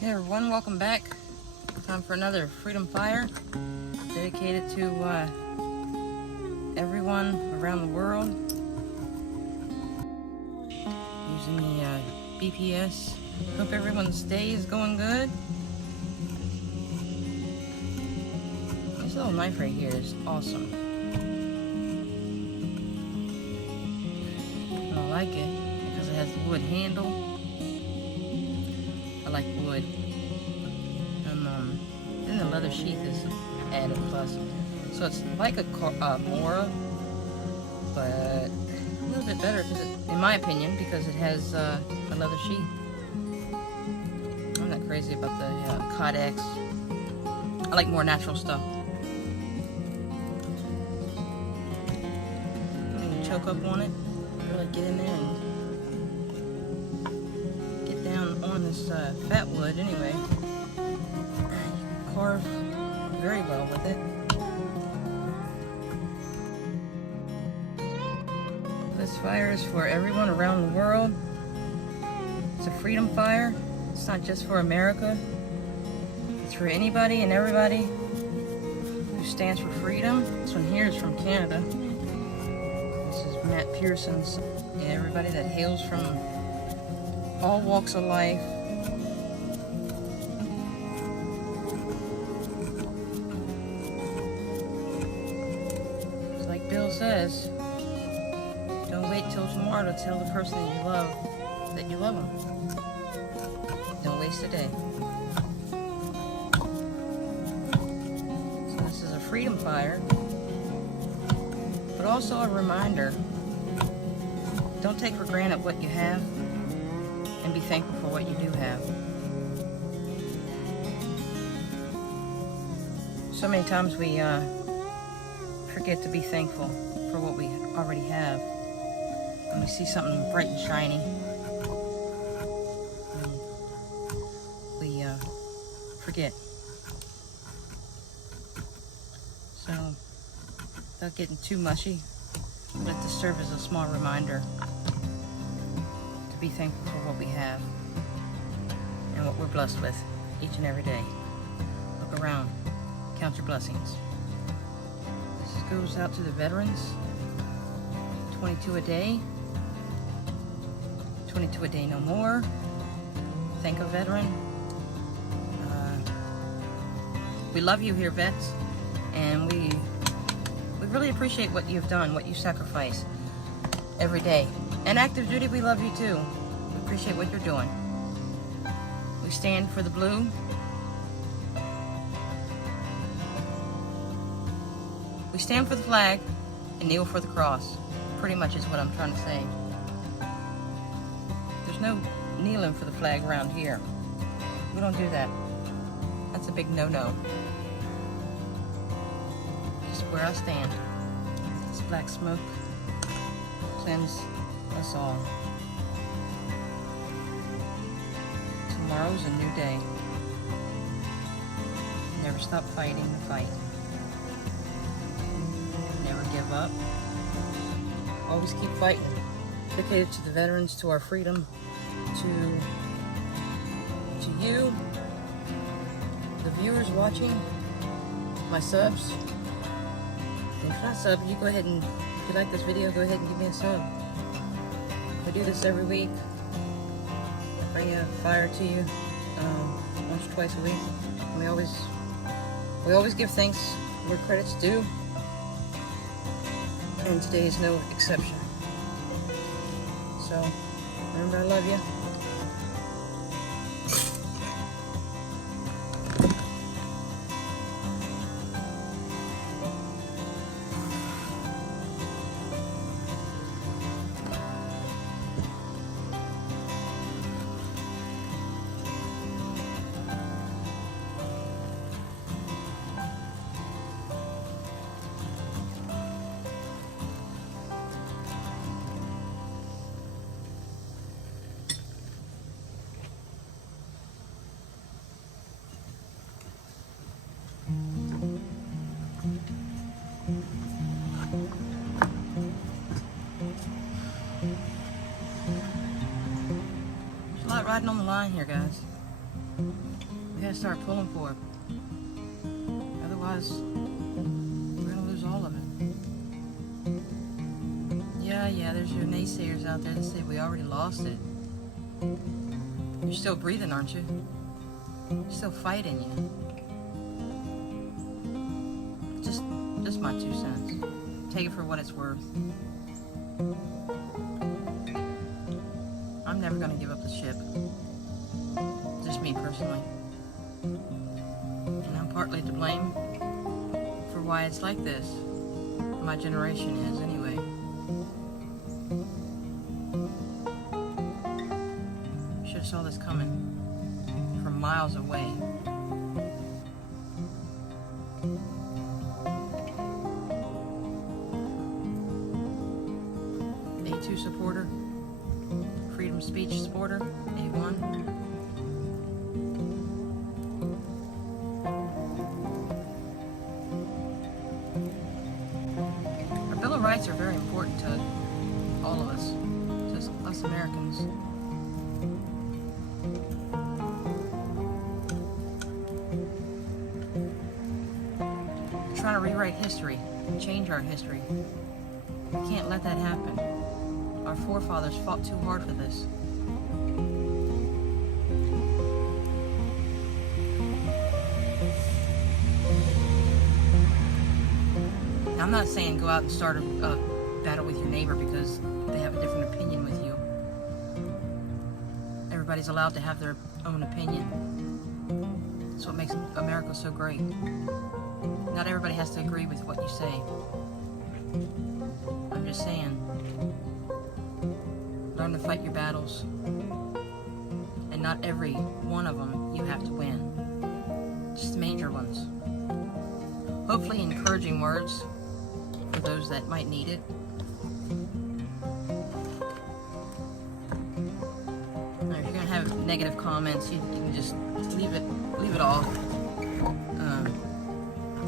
Hey everyone, welcome back. Time for another Freedom Fire dedicated to everyone around the world using the BPS. Hope everyone's day is going good. This little knife right here is awesome. I like it because it has the wood handle. I like wood. And then the leather sheath is added plus. So it's like a Mora, but a little bit better, in my opinion, because it has a leather sheath. I'm not crazy about the Codex. I like more natural stuff. You can choke up on it, really get in there and get down on this fat wood anyway. You can carve very well with it. This fire is for everyone around the world. It's a freedom fire. It's not just for America. It's for anybody and everybody who stands for freedom. This one here is from Canada. This is Matt Pearson's. Yeah, everybody that hails from all walks of life. It's like Bill says, don't wait till tomorrow to tell the person that you love them. Don't waste a day. So this is a freedom fire, but also a reminder. Don't take for granted what you have, and be thankful for what you do have. So many times we forget to be thankful for what we already have. When we see something bright and shiny, we forget. So, without getting too mushy, let this serve as a small reminder to be thankful for what we have and what we're blessed with each and every day. Look around, count your blessings. This goes out to the veterans. 22 a day. 22 a day no more. Thank a veteran. We love you here, vets, and we really appreciate what you've done, what you sacrifice every day. And active duty, we love you too. We appreciate what you're doing. We stand for the blue. We stand for the flag and kneel for the cross. Pretty much is what I'm trying to say. There's no kneeling for the flag around here. We don't do that. That's a big no-no. Just where I stand. This black smoke cleanse us all. Tomorrow's a new day. Never stop fighting the fight. Never give up. Always keep fighting. Dedicated to the veterans, to our freedom, to you, the viewers watching, my subs. And if you're not subbed, you go ahead and, if you like this video, go ahead and give me a sub. We do this every week. I bring a fire to you once or twice a week. And we always give thanks where credit's due. And today is no exception. So, remember I love you. There's a lot riding on the line here, guys. We gotta start pulling for it. Otherwise, we're gonna lose all of it. Yeah, there's your naysayers out there that say we already lost it. You're still breathing, aren't you? You're still fighting you. Just my 2 cents. Take it for what it's worth. I'm never gonna give up the ship. Just me personally. And I'm partly to blame for why it's like this. My generation is, anyway. Should have saw this coming from miles away. A2 supporter, freedom of speech supporter, A1. Our Bill of Rights are very important to all of us, just us Americans. We're trying to rewrite history, change our history. We can't let that happen. Our forefathers fought too hard for this. Now, I'm not saying go out and start a battle with your neighbor because they have a different opinion with you. Everybody's allowed to have their own opinion. That's what makes America so great. Not everybody has to agree with what you say. I'm just saying. Learn to fight your battles. And not every one of them you have to win. Just major ones. Hopefully encouraging words for those that might need it. Now, if you're gonna have negative comments, you can just leave it off.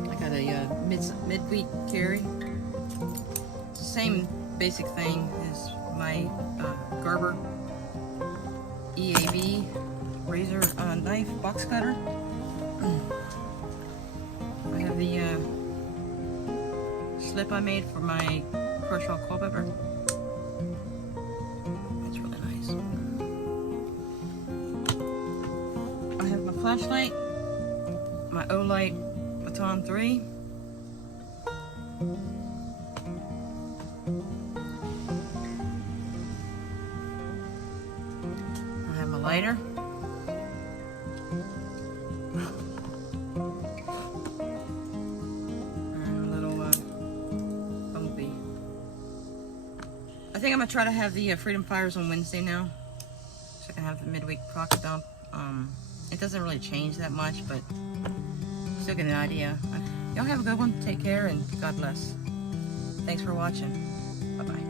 I got a midweek carry. It's the same basic thing as my Gerber EAB razor knife box cutter. I have the slip I made for my Kershaw Culpepper. It's really nice. I have my flashlight, my Olight Baton 3. Lighter. And a little bumblebee. I think I'm gonna try to have the Freedom Fires on Wednesday now, so I can have the midweek pocket dump. It doesn't really change that much, but still get an idea. Y'all have a good one. Take care and God bless. Thanks for watching. Bye bye.